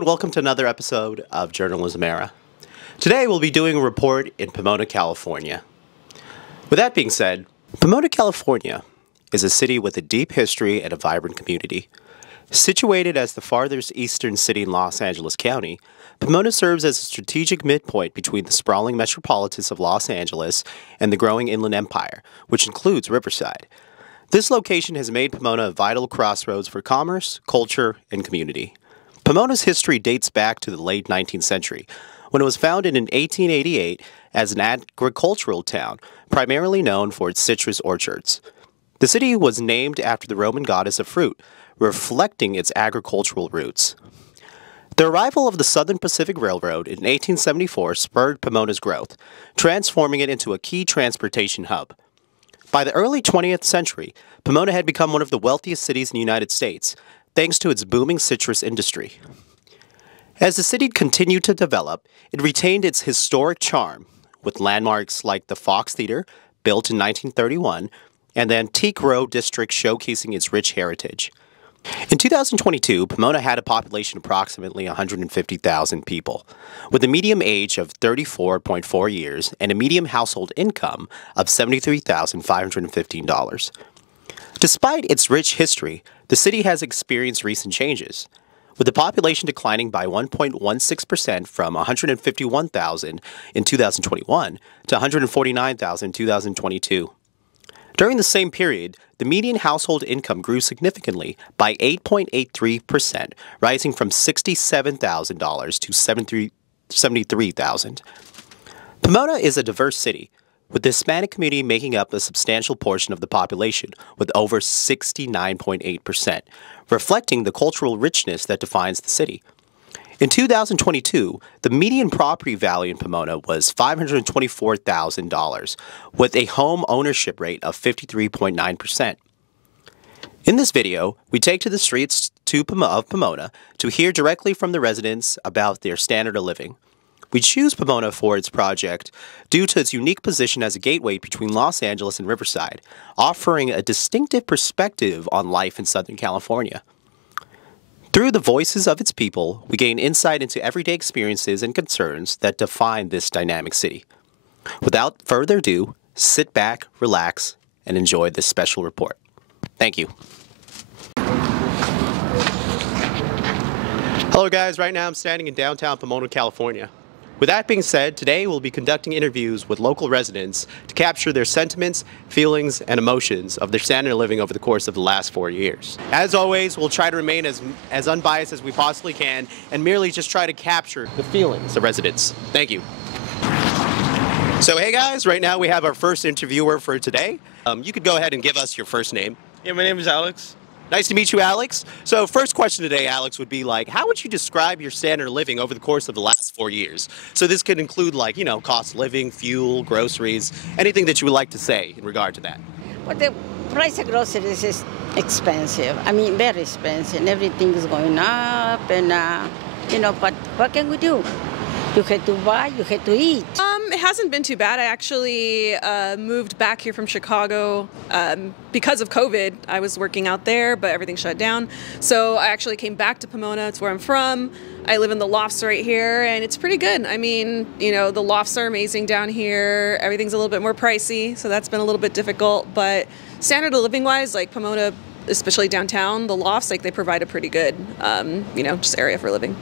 and welcome to another episode of Journalism Era. Today we'll be doing a report in Pomona, California. With that being said, Pomona, California is a city with a deep history and a vibrant community. Situated as the farthest eastern city in Los Angeles County, Pomona serves as a strategic midpoint between the sprawling metropolis of Los Angeles and the growing Inland Empire, which includes Riverside. This location has made Pomona a vital crossroads for commerce, culture, and community. Pomona's history dates back to the late 19th century, when it was founded in 1888 as an agricultural town, primarily known for its citrus orchards. The city was named after the Roman goddess of fruit, reflecting its agricultural roots. The arrival of the Southern Pacific Railroad in 1874 spurred Pomona's growth, transforming it into a key transportation hub. By the early 20th century, Pomona had become one of the wealthiest cities in the United States, thanks to its booming citrus industry. As the city continued to develop, it retained its historic charm, with landmarks like the Fox Theater, built in 1931, and the Antique Row District showcasing its rich heritage. In 2022, Pomona had a population of approximately 150,000 people, with a median age of 34.4 years and a median household income of $73,515. Despite its rich history, the city has experienced recent changes, with the population declining by 1.16% from 151,000 in 2021 to 149,000 in 2022. During the same period, the median household income grew significantly by 8.83%, rising from $67,000 to $73,000. Pomona is a diverse city, with the Hispanic community making up a substantial portion of the population, with over 69.8%, reflecting the cultural richness that defines the city. In 2022, the median property value in Pomona was $524,000, with a home ownership rate of 53.9%. In this video, we take to the streets of Pomona to hear directly from the residents about their standard of living. We choose Pomona for its project due to its unique position as a gateway between Los Angeles and Riverside, offering a distinctive perspective on life in Southern California. Through the voices of its people, we gain insight into everyday experiences and concerns that define this dynamic city. Without further ado, sit back, relax, and enjoy this special report. Thank you. Hello guys, right now I'm standing in downtown Pomona, California. With that being said, today we'll be conducting interviews with local residents to capture their sentiments, feelings, and emotions of their standard of living over the course of the last 4 years. As always, we'll try to remain as unbiased as we possibly can and merely just try to capture the feelings of residents. Thank you. So hey guys, right now we have our first interviewer for today. You could go ahead and give us your first name. Yeah, my name is Alex. Nice to meet you, Alex. So first question today, Alex, would be like, how would you describe your standard of living over the course of the last 4 years? So this could include like, cost of living, fuel, groceries, anything that you would like to say in regard to that. Well, the price of groceries is expensive. I mean, very expensive. Everything is going up and, but what can we do? You had to buy, you had to eat. It hasn't been too bad. I actually moved back here from Chicago because of COVID. I was working out there, but everything shut down. So I actually came back to Pomona. It's where I'm from. I live in the lofts right here, and it's pretty good. I mean, the lofts are amazing down here. Everything's a little bit more pricey, so that's been a little bit difficult. But standard of living-wise, like Pomona, especially downtown, the lofts, like they provide a pretty good, just area for living.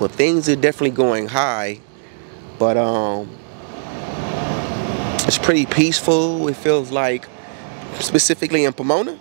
Well, things are definitely going high, but it's pretty peaceful. It feels like, specifically in Pomona,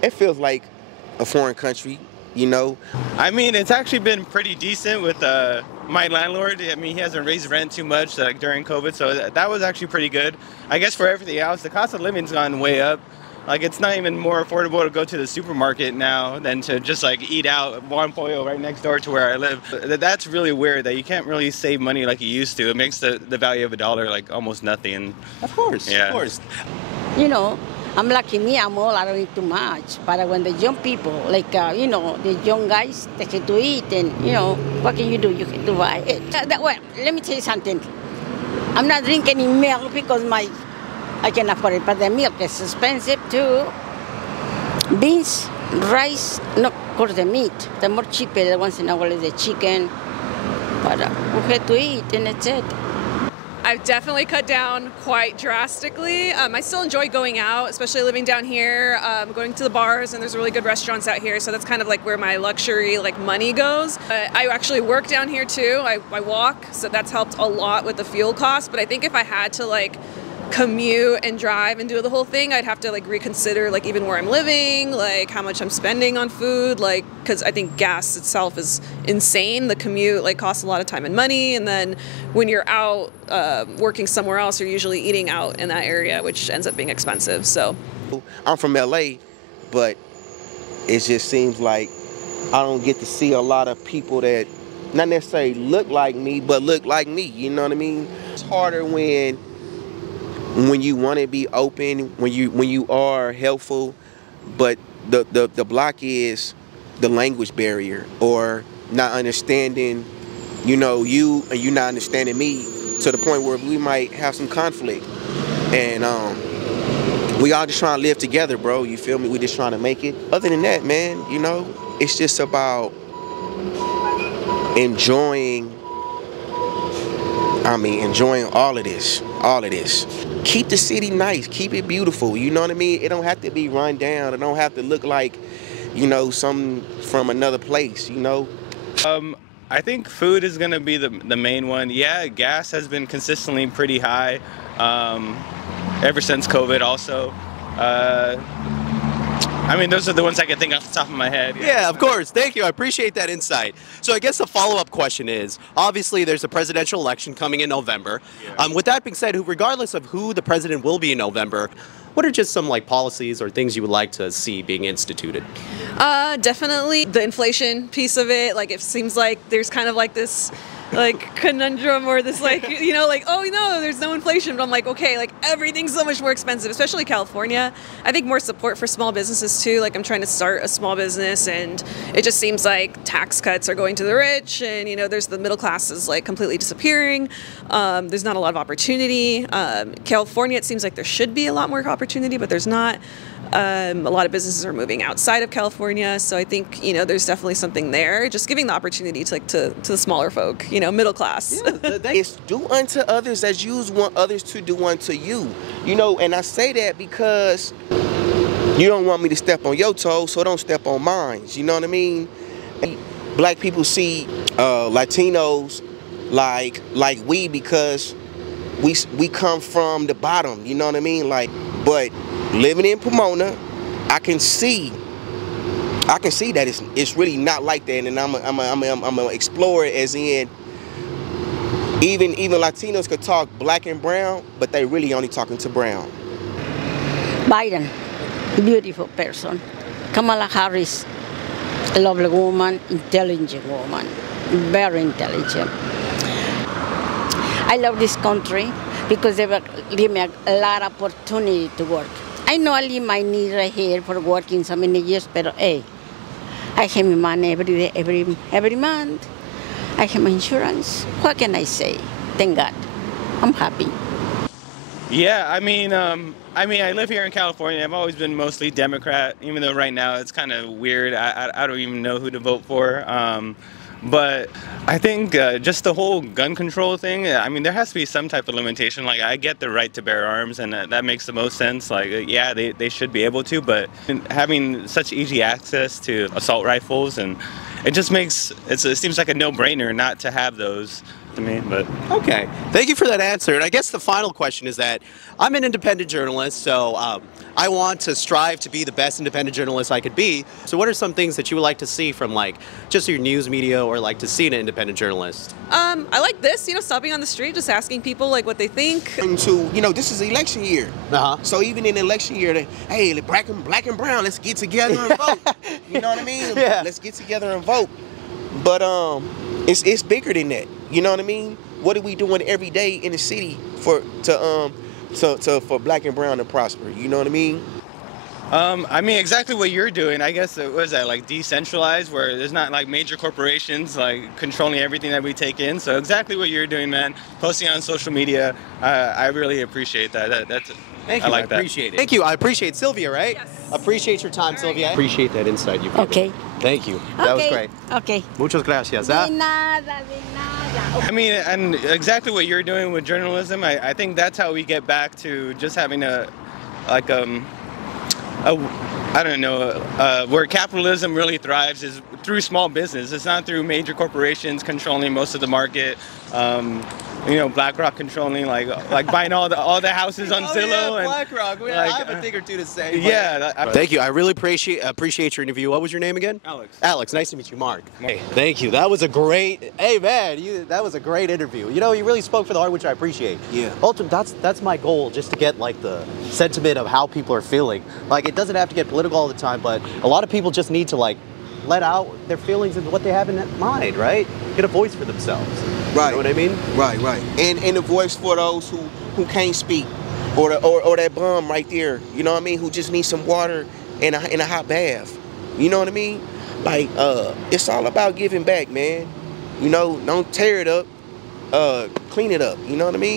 it feels like a foreign country, I mean, it's actually been pretty decent with my landlord. I mean, he hasn't raised rent too much during COVID, so that was actually pretty good. I guess for everything else, the cost of living's gone way up. Like, it's not even more affordable to go to the supermarket now than to just like eat out at Juan Pollo right next door to where I live. That's really weird that you can't really save money like you used to. It makes the value of a dollar like almost nothing. Of course, yeah. Of course. I'm lucky me, I'm old, I don't eat too much. But when the young people, like, the young guys, they get to eat and, what can you do? You can to buy it. Well, let me tell you something. I'm not drinking any milk because I can afford it, but the milk is expensive too. Beans, rice, no, course, the meat. The more cheaper, the once in a while is the chicken. But we have to eat, and that's it. I've definitely cut down quite drastically. I still enjoy going out, especially living down here, going to the bars, and there's really good restaurants out here, so that's kind of like where my luxury money goes. I actually work down here too. I walk, so that's helped a lot with the fuel costs, but I think if I had to commute and drive and do the whole thing, I'd have to reconsider even where I'm living, how much I'm spending on food, because I think gas itself is insane. The commute costs a lot of time and money, and then when you're out working somewhere else, you're usually eating out in that area, which ends up being expensive. So I'm from LA, but it just seems like I don't get to see a lot of people that not necessarily look like me, but look like me, you know what I mean? It's harder when you want to be open, when you are helpful, but the block is the language barrier, or not understanding, you and you not understanding me, to the point where we might have some conflict. And we all just trying to live together, bro. You feel me? We just trying to make it. Other than that, man, it's just about enjoying all of this. Keep the city nice, keep it beautiful, you know what I mean? It don't have to be run down, it don't have to look like, something from another place, I think food is going to be the main one. Yeah, gas has been consistently pretty high ever since COVID also. Those are the ones I can think off the top of my head. Yeah, of course. Thank you. I appreciate that insight. So I guess the follow-up question is, obviously there's a presidential election coming in November. Yeah. With that being said, regardless of who the president will be in November, what are just some policies or things you would like to see being instituted? Definitely the inflation piece of it. It seems like there's kind of this conundrum, or this oh no, there's no inflation, but I'm okay, everything's so much more expensive, especially California. I think more support for small businesses too. I'm trying to start a small business, and it just seems like tax cuts are going to the rich, and there's the middle class is completely disappearing. There's not a lot of opportunity. California, it seems like there should be a lot more opportunity, but there's not. A lot of businesses are moving outside of California, so I think there's definitely something there. Just giving the opportunity to the smaller folk, middle class. Yeah, it's do unto others as you want others to do unto you. And I say that because you don't want me to step on your toes, so don't step on mine. You know what I mean? Black people see Latinos like we, because we come from the bottom. You know what I mean? But living in Pomona, I can see that it's really not like that, and I'm gonna explore it, as in even Latinos could talk black and brown, but they really only talking to brown. Biden, beautiful person. Kamala Harris, a lovely woman, intelligent woman, very intelligent. I love this country because they give me a lot of opportunity to work. I know I leave my knee right here for working so many years, but hey, I have my money every month. I have my insurance. What can I say? Thank God. I'm happy. Yeah, I live here in California. I've always been mostly Democrat, even though right now it's kind of weird. I don't even know who to vote for. But I think just the whole gun control thing, there has to be some type of limitation. I get the right to bear arms, and that makes the most sense. Yeah, they should be able to, but having such easy access to assault rifles, and it just it seems like a no-brainer not to have those to me. But okay, thank you for that answer. And I guess the final question is that I'm an independent journalist, so I want to strive to be the best independent journalist I could be. So what are some things that you would like to see from just your news media, or to see in an independent journalist? I like this, stopping on the street, just asking people what they think. And so, this is election year. So even in election year, hey, black and brown, let's get together and vote. You know what I mean? Yeah. Let's get together and vote. But it's bigger than that. You know what I mean? What are we doing every day in the city for black and brown to prosper? You know what I mean? Exactly what you're doing. I guess what is that, decentralized, where there's not major corporations controlling everything that we take in. So exactly what you're doing, man. Posting on social media, I really appreciate that. Thank you. I appreciate it. Thank you. I appreciate Sylvia, right? Yes. Appreciate your time, Sylvia. Appreciate that insight you gave. Okay. Thank you. That was great. Okay. Muchas gracias. De nada, de nada. I mean, and exactly what you're doing with journalism, I think that's how we get back to just having I don't know, where capitalism really thrives is through small business. It's not through major corporations controlling most of the market. You know, BlackRock controlling like buying all the houses on Zillow. Yeah, and BlackRock. like, I have a thing or two to say. Yeah. Thank you. I really appreciate your interview. What was your name again? Alex. Alex. Nice to meet you, Mark. Hey, thank you. That was a great. Hey, man, that was a great interview. You know, you really spoke for the heart, which I appreciate. Yeah. Ultimately, that's my goal, just to get like the sentiment of how people are feeling. Like, it doesn't have to get political all the time, but a lot of people just need to like let out their feelings and what they have in mind, right? Get a voice for themselves. Right. You know what I mean? Right. And a voice for those who can't speak, or that bum right there. You know what I mean? Who just needs some water and a hot bath. You know what I mean? Like, it's all about giving back, man. You know, don't tear it up. Clean it up. You know what I mean?